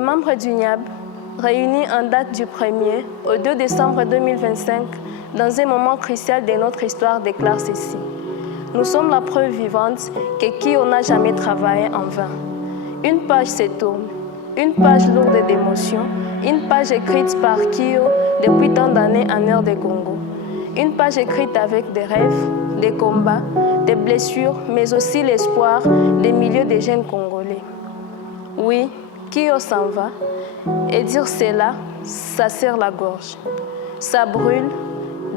Les membres du NIAB, réunis en date du 1er au 2 décembre 2025, dans un moment crucial de notre histoire, déclarent ceci. Nous sommes la preuve vivante que Kio n'a jamais travaillé en vain. Une page se tourne, une page lourde d'émotions, une page écrite par Kio depuis tant d'années en air de Congo. Une page écrite avec des rêves, des combats, des blessures, mais aussi l'espoir des milliers de jeunes Congolais. Oui, Kio s'en va, et dire cela, ça serre la gorge, ça brûle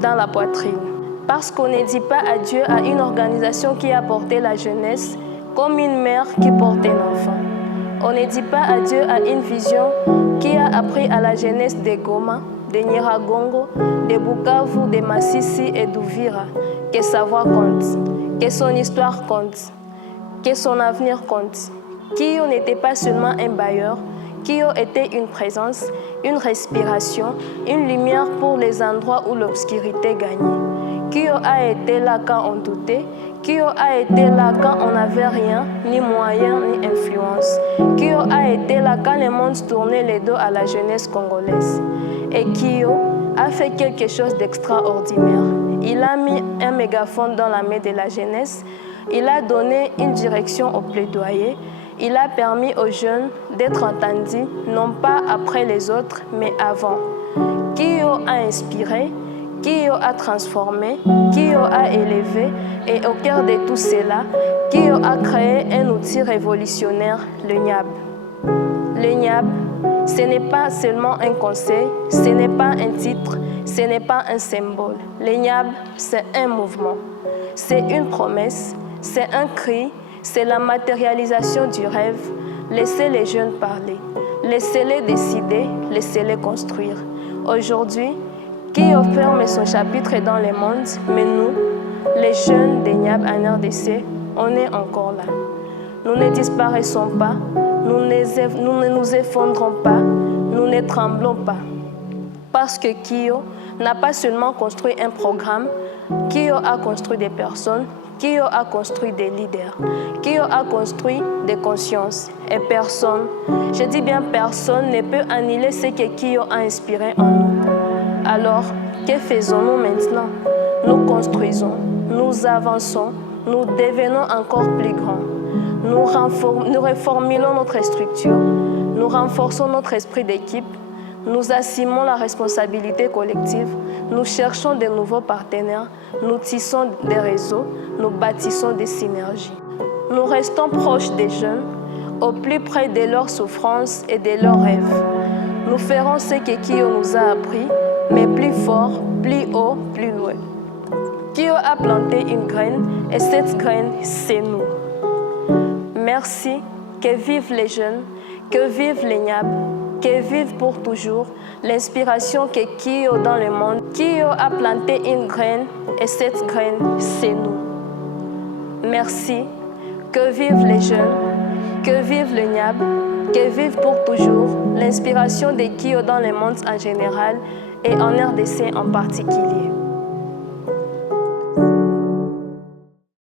dans la poitrine. Parce qu'on ne dit pas adieu à une organisation qui a porté la jeunesse comme une mère qui porte un enfant. On ne dit pas adieu à une vision qui a appris à la jeunesse de Goma, de Nyiragongo, de Bukavu, de Masisi et d'Uvira que sa voix compte, que son histoire compte, que son avenir compte. Kio n'était pas seulement un bailleur, Kio était une présence, une respiration, une lumière pour les endroits où l'obscurité gagnait. Kio a été là quand on doutait, Kio a été là quand on n'avait rien, ni moyens, ni influence. Kio a été là quand le monde tournait les dos à la jeunesse congolaise. Et Kio a fait quelque chose d'extraordinaire. Il a mis un mégaphone dans la main de la jeunesse, il a donné une direction au plaidoyer, il a permis aux jeunes d'être entendus, non pas après les autres, mais avant. Kio a inspiré, Kio a transformé, Kio a élevé, et au cœur de tout cela, Kio a créé un outil révolutionnaire, le NIAB. Le NIAB, ce n'est pas seulement un conseil, ce n'est pas un titre, ce n'est pas un symbole. Le NIAB, c'est un mouvement, c'est une promesse, c'est un cri, c'est la matérialisation du rêve. Laissez les jeunes parler, laissez-les décider, laissez-les construire. Aujourd'hui, Kio ferme son chapitre dans le monde, mais nous, les jeunes des NIAB en RDC, on est encore là. Nous ne disparaissons pas, nous ne nous effondrons pas, nous ne tremblons pas. Parce que Kio n'a pas seulement construit un programme, Kio a construit des personnes, Kio a construit des leaders, Kio a construit des consciences. Et personne, je dis bien personne, ne peut annuler ce que Kio a inspiré en nous. Alors, que faisons-nous maintenant? Nous construisons, nous avançons, nous devenons encore plus grands. Nous reformulons notre structure, nous renforçons notre esprit d'équipe, nous assumons la responsabilité collective, nous cherchons de nouveaux partenaires, nous tissons des réseaux, nous bâtissons des synergies. Nous restons proches des jeunes, au plus près de leurs souffrances et de leurs rêves. Nous ferons ce que Kio nous a appris, mais plus fort, plus haut, plus loin. Kio a planté une graine et cette graine, c'est nous. Merci, que vivent les jeunes, que vivent les NIAB, que vivent pour toujours l'inspiration que Kio dans le monde. Kio a planté une graine et cette graine, c'est nous. Merci, que vivent les jeunes, que vivent le NIAB, que vivent pour toujours l'inspiration de Kio dans le monde en général et en RDC en particulier.